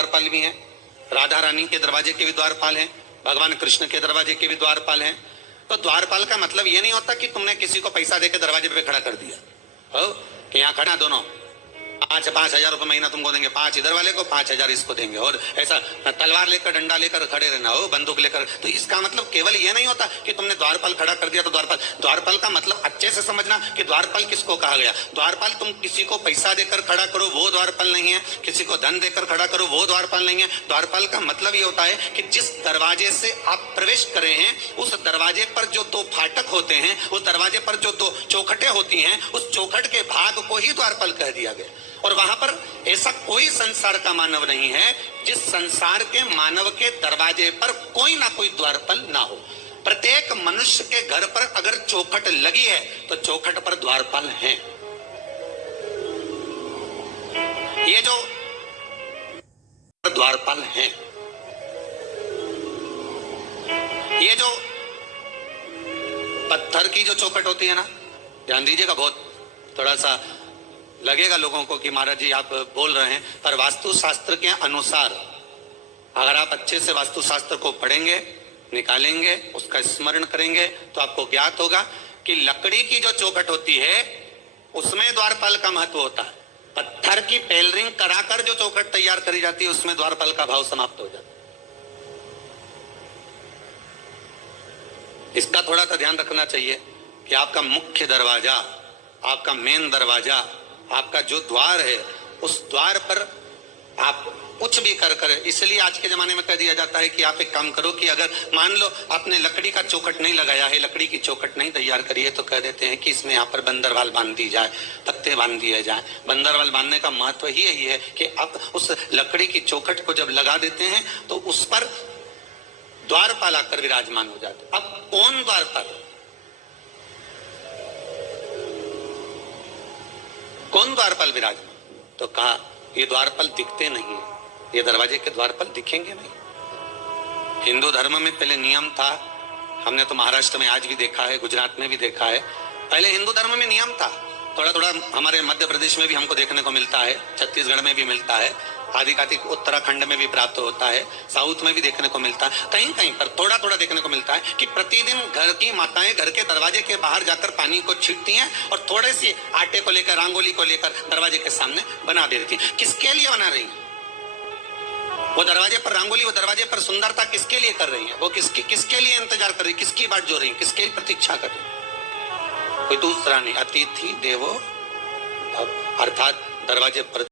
द्वारपाल भी हैं, राधा रानी के दरवाजे के भी द्वारपाल हैं, भगवान कृष्ण के दरवाजे के भी द्वारपाल हैं। तो द्वारपाल का मतलब ये नहीं होता कि तुमने किसी को पैसा देकर दरवाजे पे खड़ा कर दिया हो कि यहाँ खड़ा दोनों 5,000 रुपए महीना तुमको देंगे, 5 इधर वाले को 5,000 इसको देंगे, और ऐसा तलवार लेकर डंडा लेकर खड़े रहना हो, बंदूक लेकर। तो इसका मतलब केवल ये नहीं होता कि तुमने द्वारपाल खड़ा कर दिया तो द्वारपाल। द्वारपाल का मतलब अच्छे से समझना कि द्वारपाल किसको कहा गया। द्वारपाल तुम किसी को पैसा देकर खड़ा करो वो द्वारपाल नहीं है, किसी को धन देकर खड़ा करो वो द्वारपाल नहीं है। द्वारपाल का मतलब ये होता है कि जिस दरवाजे से आप प्रवेश करे हैं उस दरवाजे पर जो 2 फाटक होते हैं, उस दरवाजे पर जो 2 चौखटें होती हैं, उस चौखट के भाग को ही द्वारपाल कह दिया गया। और वहां पर ऐसा कोई संसार का मानव नहीं है जिस संसार के मानव के दरवाजे पर कोई ना कोई द्वारपाल ना हो। प्रत्येक मनुष्य के घर पर अगर चौखट लगी है तो चौखट पर द्वारपाल हैं। ये जो द्वारपाल हैं, ये जो पत्थर की जो चौखट होती है ना, ध्यान दीजिएगा, बहुत थोड़ा सा लगेगा लोगों को कि महाराज जी आप बोल रहे हैं, पर वास्तुशास्त्र के अनुसार अगर आप अच्छे से वास्तुशास्त्र को पढ़ेंगे, निकालेंगे, उसका स्मरण करेंगे तो आपको ज्ञात होगा कि लकड़ी की जो चौखट होती है उसमें द्वारपाल का महत्व होता है। पत्थर की पेलरिंग कराकर जो चौखट तैयार करी जाती है उसमें द्वारपाल का भाव समाप्त हो जाता है। इसका थोड़ा सा ध्यान रखना चाहिए कि आपका मुख्य दरवाजा, आपका मेन दरवाजा, आपका जो द्वार है, उस द्वार पर आप कुछ भी कर इसलिए आज के जमाने में कह दिया जाता है कि आप एक काम करो कि अगर मान लो आपने लकड़ी का चौखट नहीं लगाया है, लकड़ी की चौखट नहीं तैयार करी है, तो कह देते हैं कि इसमें यहाँ पर बंदरवाल बांध दी जाए, पत्ते बांध दिए जाए। बंदरवाल बांधने का महत्व ही यही है कि आप उस लकड़ी की चौखट को जब लगा देते हैं तो उस पर द्वारपाल आकर विराजमान हो जाते। अब कौन द्वारपाल, कौन द्वारपाल विराजमान? तो कहा ये द्वारपाल दिखते नहीं है, ये दरवाजे के द्वारपाल दिखेंगे नहीं। हिंदू धर्म में पहले नियम था, हमने तो महाराष्ट्र में आज भी देखा है, गुजरात में भी देखा है, पहले हिंदू धर्म में नियम था। थोड़ा थोड़ा हमारे मध्य प्रदेश में भी हमको देखने को मिलता है, छत्तीसगढ़ में भी मिलता है, आधिकाधिक उत्तराखंड में भी प्राप्त होता है, साउथ में भी देखने को मिलता है, कहीं कहीं पर थोड़ा थोड़ा देखने को मिलता है कि प्रतिदिन घर की माताएं घर के दरवाजे के बाहर जाकर पानी को छींटती हैं और थोड़े से आटे को लेकर, रंगोली को लेकर दरवाजे के सामने बना देती हैं। किसके लिए बना रही है वो दरवाजे पर रंगोली, वो दरवाजे पर सुंदरता किसके लिए कर रही है, वो किसके लिए इंतजार कर रही है, किसकी बाट जो रही है, किसके लिए प्रतीक्षा कर रही है? कोई दूसरा नहीं, अतिथि देवो भव। अर्थात दरवाजे पर